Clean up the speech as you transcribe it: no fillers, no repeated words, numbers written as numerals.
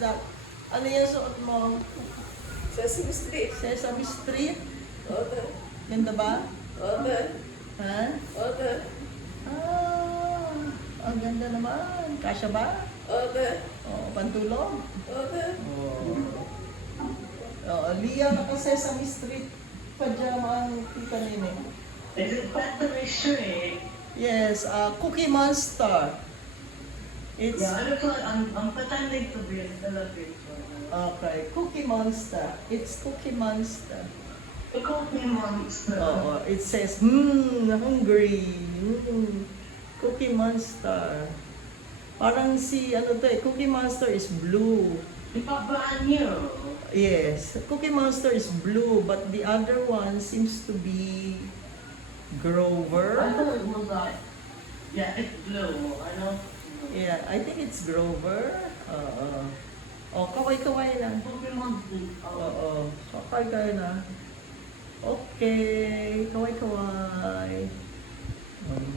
That, ano yung suot mo? Sesame Street. Sesame Street? Order. Ganda ba? Order. Ha? Order. Ah, ang ganda naman. Kasya ba? Order. Oo, pantulog? Order. Oo, Lia, naka-Sesame Street pajama ang tita nini. Is it Sesame Street? Yes, Cookie Monster. It's, Yeah, I'm pretending to be a celebrity. okay, Cookie Monster. It's Cookie Monster. The Cookie Monster. Oo, it says, hungry. Cookie Monster. Parang si, ano to eh, Cookie Monster is blue. Di ba brand new? Yes, Cookie Monster is blue, but the other one seems to be Grover. I thought it was like, yeah, it's blue. I don't know. Yeah, I think it's Grover. Oh, kaway-kaway na. Cookie Monster. Oo, kaway-kaway na. Okay, kaway